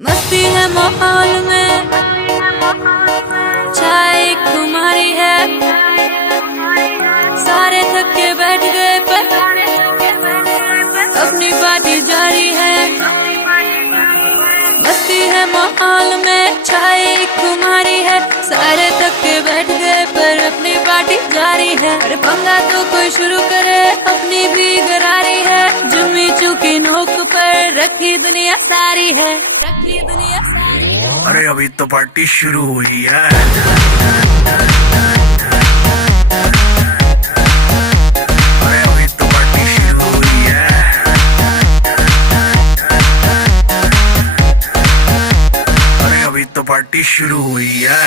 मस्ती है माहौल में, चाय खुमारी है, सारे थक के बैठ गए पर अपनी पार्टी जारी है। मस्ती है माहौल में, चाय खुमारी है, सारे थक के बैठ गए पर अपनी पार्टी जारी है। अरे पंगा तो कोई शुरू करे, अपनी भी गरारी है, जुम्मी चूकी नोक पर रखी दुनिया सारी है, रखी दुनिया सारी है। अरे अभी तो पार्टी शुरू हुई है। अरे अभी तो पार्टी शुरू हुई है। अरे अभी तो पार्टी शुरू हुई है।